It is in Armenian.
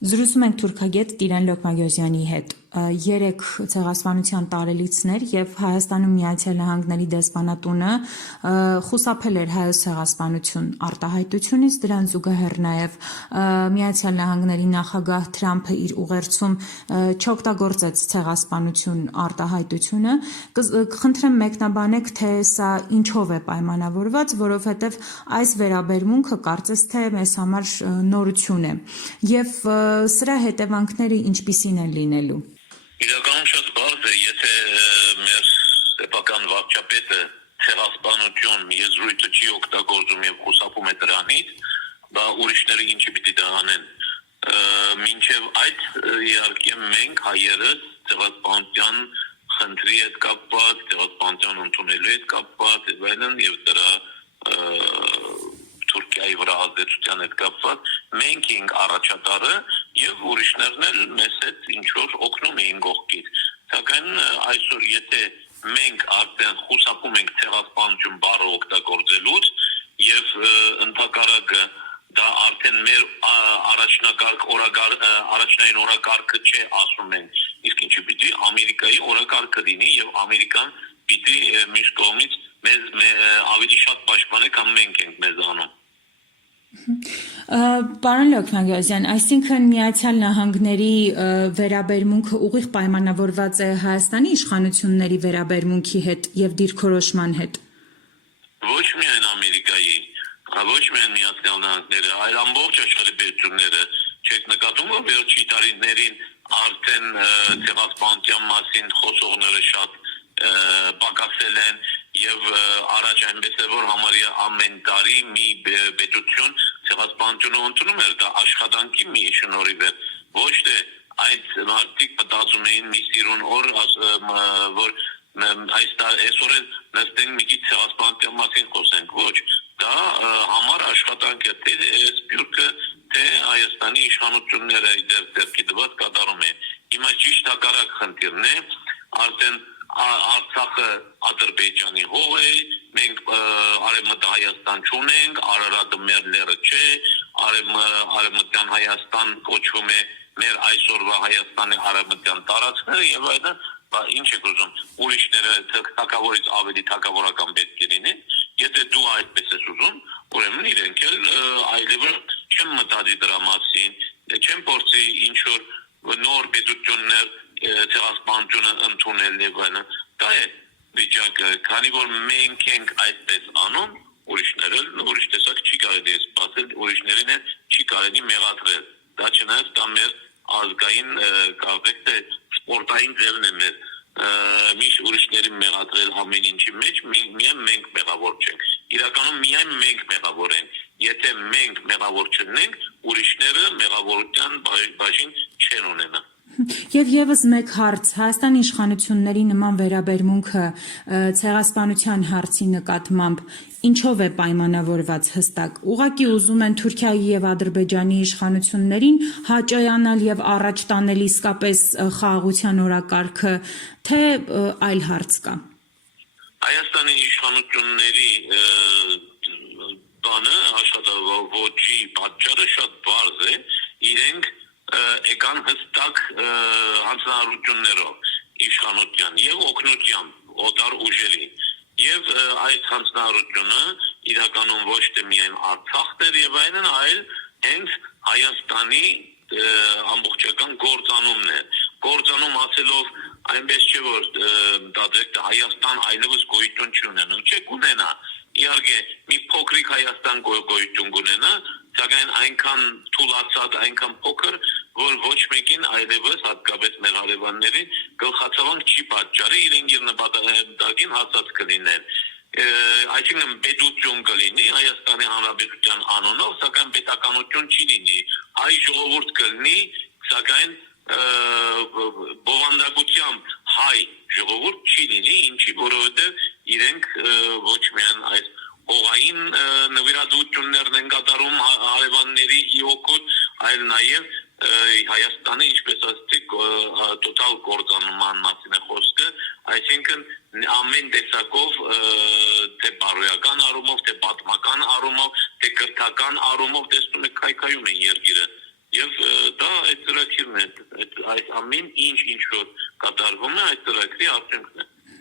Զրուցում ենք թուրքագետ Տիրեն Լոկմագյոզյանի հետ։ Երեք ցեղասպանության տարելիցներ եւ Հայաստանում Միացյալ Նահանգների դեսպանատունը խուսափել էր հայոց ցեղասպանություն արտահայտությունից, դրան զուգահեռ նաեւ Միացյալ Նահանգների նախագահ Թրամփը իր ուղերձում չօգտագործեց ցեղասպանություն արտահայտությունը։ Խնդրեմ մեկնաբանեք, թե սա ինչով է պայմանավորված, որովհետեւ այս վերաբերմունքը կարծես թե մեզ համար նորություն է եւ սրա հետևանքները ինչպիսին են լինելու։ Իրականում շատ բարձ է, եթե մեր սեփական վարչապետը ցեղասպանություն եզրույթը չի օգտագործում եւ խուսափում է դրանից, դա ուրիշները ինչի պիտի դա անեն։ Մինչեւ այդ իհարկե մենք հայերը ցեղասպանության խնդրի հետ կապված, ցեղասպանության ընդունելու հետ կապված եւ դրա Թուրքիայի վրա ազդեցության հետ կապված մենք ենք առաջատարը եւ ուրիշներն էլ մեզ հետ ինչ որ օգնում էին կողքից։ Սակայն այսօր եթե մենք արդեն խուսափում ենք ցեղասպանություն բառը օգտագործելուց եւ ընդհակառակը դա արդեն մեր առաջնային օրակարգը չէ, ասում են, իսկ ինչի պիտի Ամերիկայի օրակարգը լինի եւ Ամերիկան պիտի միշտ կողմից մեզ ավելի շատ պաշտպանի, քան մենք ենք մեզ անում։ Պարոն Լոկմագյոզյան, այսինքն Միացյալ Նահանգների վերաբերմունքը ուղիղ պայմանավորված է Հայաստանի իշխանությունների վերաբերմունքի հետ եւ դիրքորոշման հետ։ Ոչ միայն Ամերիկայի, ոչ միայն Միացյալ Նահանգները, այլ ամբողջ աշխարհի պետությունները, չեք նկատում, որ վերջի տարիներին արդեն ցեղասպանության մասին խոսողները շատ պակասել են եւ առաջ այնպես է որ համարյա ամեն տարի մի պետություն ցեղասպանությունը ընդունում էր, դա աշխատանքի մի շնորհիվ է, ոչ թե այդ մարդիկ մտածում էին մի սիրուն օր, որ այսօր նստենք մի քիչ ցեղասպանության մասին խոսենք, ոչ, դա համար աշխատանք է, թե սպյուրքը, թե Հայաստանի իշխանությունները դեպքի դված կատարում են։ Հիմա ճիշտ հակառակ խնդիրն է, արդեն Արցախը Ադրբեջանի հող է, մենք արևմտյան Հայաստան չունենք, Արարատը մեր լեռը չէ, արևմտյան Հայաստան կոչվում է մեր այսօրվա Հայաստանի արևմտյան տարածքը եւ այլն, ինչ եք ուզում, ուրիշները թակավորից ավելի թակավորական պետք է լինեն, եթե դու այդպես ես ուզում, ուրեմն իրենք էլ այլևս չեմ մտածի դրա մասին, չեմ փորձի ինչ որ նոր պետություններ ցեղասպանությունը ընդունել եւ այլն, դա է վիճակը, քանի որ մենք ենք այդպես անում, ուրիշները ուրիշ տեսակ չի կարելի սպասել, ուրիշներին էլ չի կարելի մեղադրել, դա չնայած դա մեր ազգային կարծեք թե սպորտային ձևն է մեր, միշտ ուրիշներին մեղադրել ամեն ինչի մեջ, միայն մենք մեղավոր չենք, իրականում միայն մենք մեղավոր ենք, եթե մենք մեղավոր չլինենք, ուրիշները մեղավորության բաժին չեն ունենա։ Եվ եւս մեկ հարց, Հայաստանի իշխանությունների նման վերաբերմունքը ցեղասպանության հարցի նկատմամբ ինչով է պայմանավորված հստակ։ Ուղղակի ուզում են Թուրքիայի եւ Ադրբեջանի իշխանություններին հաճոյանալ եւ առաջ տանել իսկապես խաղաղության օրակարգը, թե այլ հարց կա։ Հայաստանի իշխանությունների բանը աշխատավոճի պատճառը շատ բարձ է, իրենք եկան հստակ հանձնարարություններով իշխանության եւ օգնությամբ օտար ուժերի եւ այդ հանձնարարությունը իրականում ոչ թե միայն Արցախն էր եւ այլն, այլ հենց Հայաստանի ամբողջական գործանումն է։ Գործանում ասելով այնպես չէ որ դատեք Հայաստան այլևս գոյություն չունենա, չէ կունենա։ Իհարկե մի փոքրիկ Հայաստան գոյություն կունենա, սակայն այնքան թուլացած, այնքան փոքր, որ ոչ մեկին այլևս հատկապես մեր հարևաններին գլխացավանք չի պատճառի, իրենք իր նպատակին հասած կլինեն։ Այսինքն պետություն կլինի Հայաստանի Հանրապետության անունով, սակայն պետականություն չի լինի։ Հայ ժողովուրդ կլինի, սակայն բովանդակությամբ հայ ժողովուրդ չի լինի, ինչի որովհետև իրենք ոչ միայն այս հողային նվիրատվություններն են կատարում հարևանների իօգուտ, այլ նաև Հայաստանը, ինչպես ասեցիք, տոտալ կործանման մասին է խոսքը, այսինքն ամեն տեսակով թե բարոյական առումով, թե պատմական առումով, թե կրթական առումով տեսնում եք քայքայում են երկիրը եւ դա այդ ծրագրերն այդ ամեն ինչ որ կատարվում է այդ ծրագրի արդյունքն է